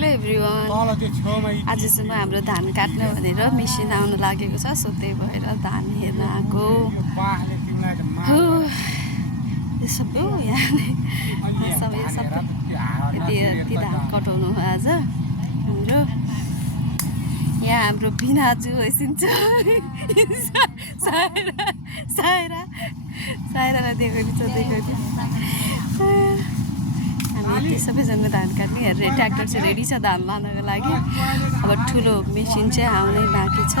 hello everyone आज चाहिँ म हाम्रो धान काट्न भनेर मेसिन आउन लागेको छ सो त्यही भएर धान हेर्न आएको यो सबै हो यहाँ सबै यति धान कटाउनु हो आज हाम्रो यहाँ हाम्रो बिनाजु हैसिन्छ सायरालाई देखाइदिन्छ हामी सबैजना धान काट्ने हेरेर ट्र्याक्टर चाहिँ रेडी छ धान लानको लागि अब ठुलो मेसिन चाहिँ आउनै बाँकी छ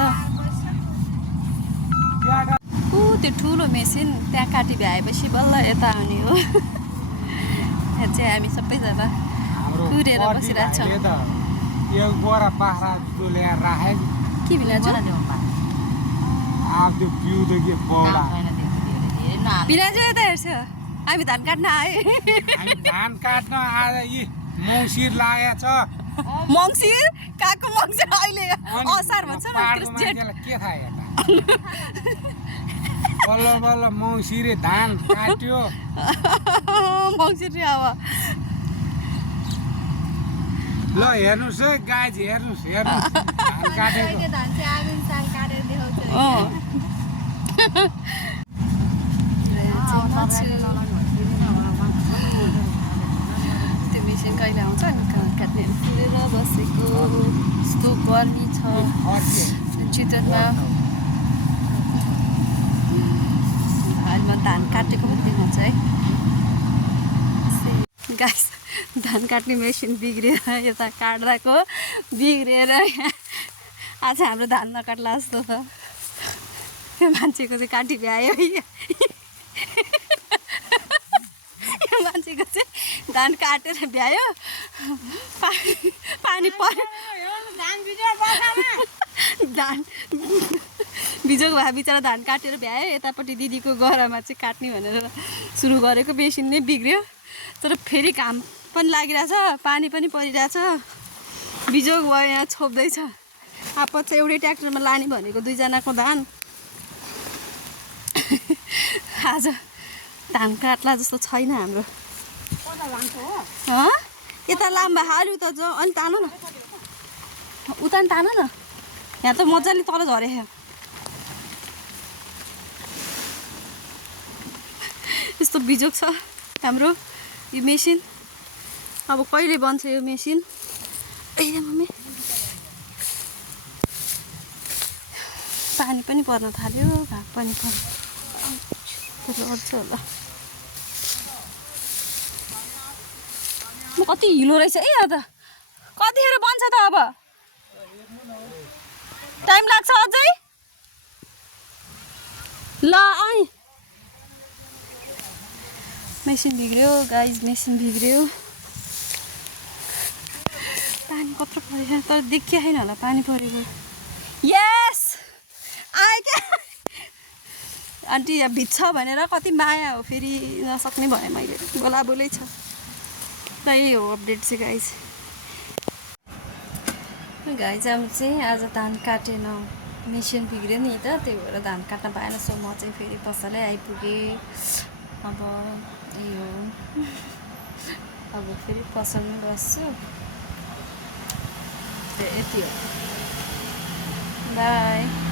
त्यो ठुलो मेसिन त्यहाँ काटी भ्याएपछि बल्ल यता आउने हो यहाँ चाहिँ हामी सबैजना कुरेर बसिरहेको छौँ के बिनाजु बिनाजु यता हेर्छ हामी धान काट्न आयो धान काट्न आएर यी मङ्सिर लागेको छ मङ्सिर काको मङ्सिर अहिले असार भन्छ के थाहा बल्ल बल्ल मङ्सिरे धान काट्यो मङ्सिर अब ल हेर्नुहोस् है गाइज हेर्नुहोस् धान काटेको त्यो मेसिन कहिले आउँछ अनि काट्ने फुलेर बसेको यस्तो गर्मी छ चितवनमा अहिले म धान काटेको पनि देखाउँछ है गाइस धान काट्ने मेसिन बिग्रिएर यता काट्दाको बिग्रिएर आज हाम्रो धान नकाट्ला जस्तो छ त्यो मान्छेको चाहिँ काटी भ्यायो मान्छेको चाहिँ धान काटेर भ्यायो पानी पर्यो धान बिजोग भए बिचरा धान काटेर भ्यायो यतापट्टि दिदीको गरामा चाहिँ काट्ने भनेर सुरु गरेको मेसिन नै बिग्रियो तर फेरि घाम पनि लागिरहेछ पानी पनि परिरहेछ बिजोग भयो यहाँ छोप्दैछ अब चाहिँ एउटै ट्र्याक्टरमा लाने भनेको दुईजनाको धान आज धान काट्ला जस्तो छैन हाम्रो यता लाम्बा हाल्यो त जो अनि तान न उता नि तान न यहाँ त मजाले तल झरेको यस्तो बिजोग छ हाम्रो यो मेसिन अब कहिले बन्छ यो मेसिन ए मम्मी पानी पनि पर्न थाल्यो भाग पनि पर्यो अझ होला म कति हिलो रहेछ है अब त कतिखेर बन्छ त अब टाइम लाग्छ अझै ल आइ मेसिन बिग्रियो गाइज मेसिन बिग्रियो पानी कत्रो परेको तर देखिया छैन होला पानी परेको यस आयो क्या आन्टी यहाँ भिज्छ भनेर कति माया हो फेरि नसक्ने भएँ मैले बोला बोलै छ त्यही हो अपडेट चाहिँ गाइज अब चाहिँ आज धान काटेन मेसिन बिग्रियो नि त त्यही भएर धान काट्न पाएन सो म चाहिँ फेरि पसलै आइपुगेँ अब यो अब फेरि पसलमै बस्छु यति हो बाई